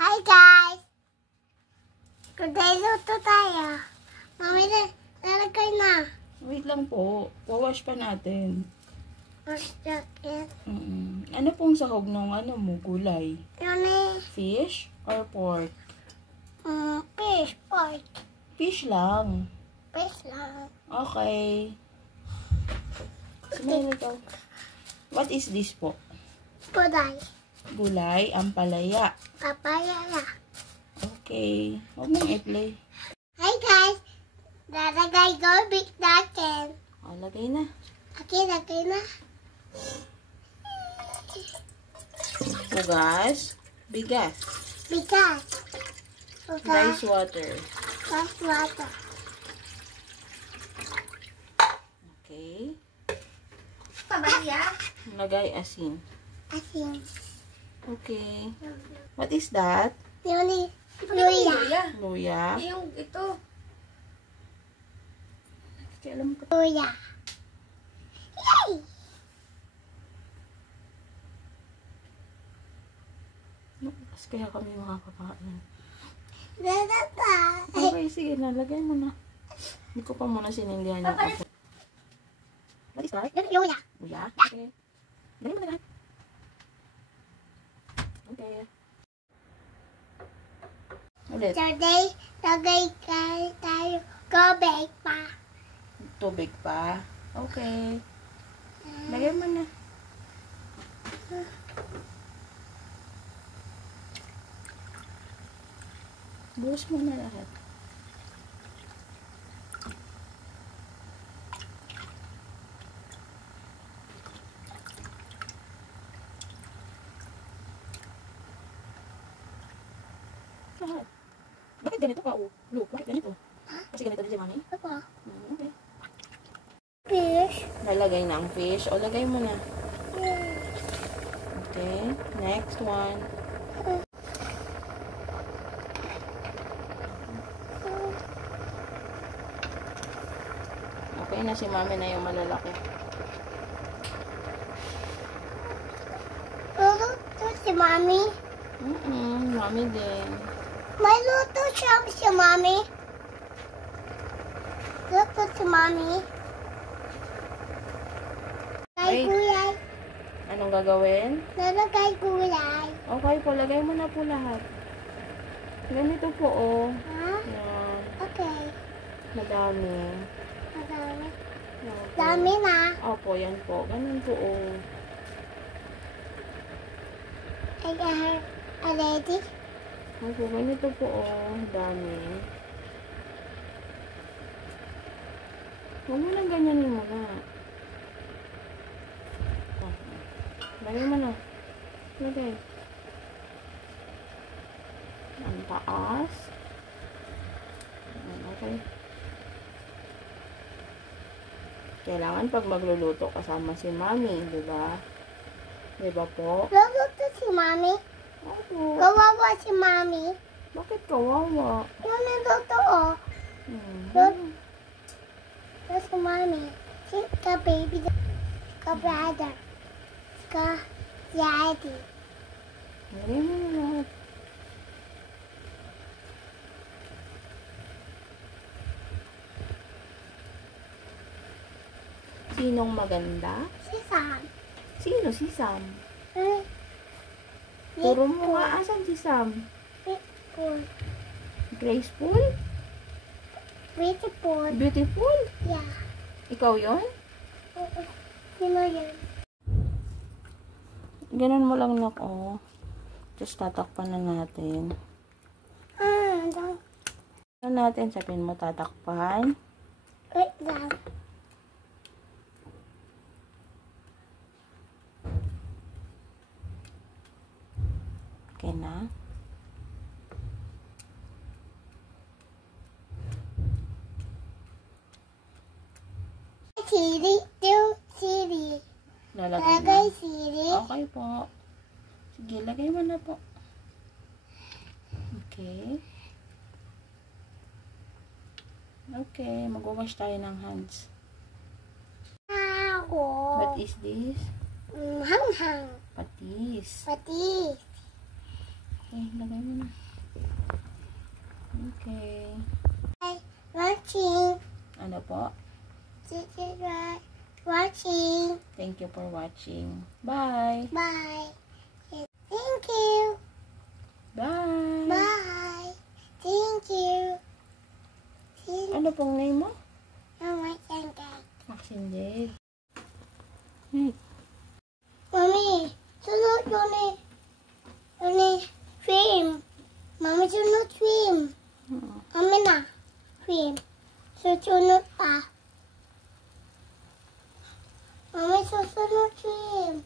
Hi guys! Today luto tayo. Mami, lalagay na. Wait lang po. Wawash pa natin. Masakit. Ano pong sahog ng gulay? Yun eh. Fish or pork? Fish, pork. Fish lang. Fish lang. Okay. Smell ito. What is this po? Gulay. Gulay, ampalaya. Papaya na. Okay. Huwag mong i-play. Hi guys! Lalagay garbage natin. O, lagay na. Okay, lagay na. Hugas. Bigas. Bigas. Rice water. Rice water. Okay. Papaya. Lagay asin. Asin. Okay. What is that? Yun eh. Luya. Luya. Yung ito. Alam ko. Luya. Yay! Mas kaya kami makakakain. Lalata. Okay, sige na. Lagay mo na. Hindi ko pa muna sinindihan yung apo. What is that? Luya. Luya? Okay. Lagay mo na lahat. Okay. Ulit. Today, lagay tayo garbage pa. Tubig pa. Okay. Lagay mo na. Buhos mo na lahat. Lahat. Bakit ganito ka, Luke? Bakit ganito? Kasi ganito din si Mami? Ako. Okay. Fish. Lalagay na ang fish. O, lagay mo na. Okay. Next one. Okay na, si Mami na yung malalaki. Luto si Mami. Mami din. May luto siya si Mami. Luto si Mami. Lagay Wait. gulay. Anong gagawin? Lalagay gulay. Okay po, lagay mo na po lahat. Ganito po, oh. Ha? Yan. Okay. Madami. Madami. Okay. Dami na. Opo, yan po. Ganun po, oh. Ready? Opo, ganito po, oh. Dami. Huwag mo lang ganyanin mo na. Lagay mo na. Lagay. Ang taas. Okay. Kailangan pag magluluto kasama si Mami, di ba? Di ba po? Luto si Mami. Opo. Kawawa si Mami. Bakit kawawa? Yun ang luto, oh. Hmm. Luto si Mami. Si ka baby, ka brother, ka daddy. Lagay mo na lahat. Sinong maganda? Si Sam. Sino si Sam? Eh, Turo mo nga, asan si Sam? Beautiful. Graceful? Beautiful. Beautiful? Yeah. Ikaw yon? Sino yan? Ganun mo lang na ko. Tapos tatakpan na natin. Ano natin? Sabihin mo tatakpan. Wait lang. Okay na. Sili. Sili. Lalagay Lagay na. sili. Okay po. Sige, lagay mo na po. Okay. Okay, mag-wash tayo ng hands. Ako. What is this? Hanghang. Patis. Patis. Okay, lagay mo na. Okay. Watching. Ano po? Watching. Thank you for watching. Bye. Bye. Thank you. Bye. Bye. Thank you. Ano pong name mo? Oh my God. Maxine Jade. Mommy, sunod yun eh. Yun eh. Film. Mami, sunod film. Mami na. Film. Susunod pa. Mami, susunod film.